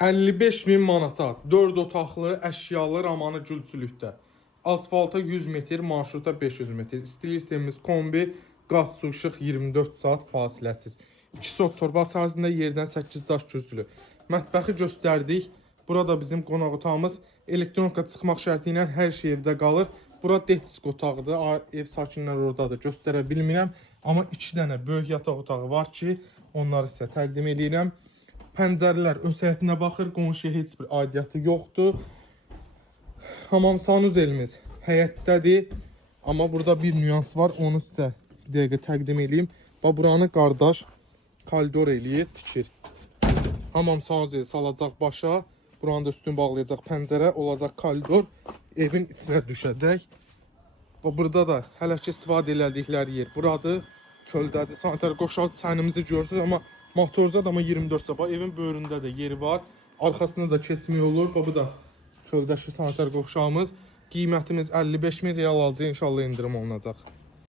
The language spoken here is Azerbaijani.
55.000 manata 4 otaqlı əşyalı Ramanı Gülçülükdə. Asfalta 100 metr, marşruta 500 metr. Stil sistemimiz kombi, qaz, su, işıq 24 saat fasiləsiz. 2 sot torba sahəsində yerdən 8 daş kürsülü. Mətbəxi göstərdik. Burada bizim qonaq otağımız. Elektronika çıxmaq şərti ilə hər şey evdə qalır. Bura detisk otağıdır. Ev sakinləri oradadır. Göstərə bilmirəm. Amma 2 dənə böyük yataq otağı var ki, onları sizə təqdim edirəm. Pəncərələr öz həyətinə baxır, qonşuya heç bir aidiyyatı yoxdur. Hamam sanuzelimiz həyətdədir. Amma burada bir nüans var, onu sizə bir dəqiqə təqdim edeyim. Bax, buranı qardaş koridor eləyir, tikir. Hamam sanuzel salacaq başa, buranı da üstünü bağlayacaq pəncərə, olacaq koridor, evin içinə düşəcək. Bax, burada da hələ ki istifadə elədikləri yer buradır, çöldədir. Sanitar qoşaq çəynimizi görürsünüz, amma motorca da 24 sabah evin böyründə də yeri var. Arxasında da keçmək olur. Bu da çöldəki sanitar qoşağımız. Qiymətimiz 55.000 real alacaq. İnşallah indirim olunacaq.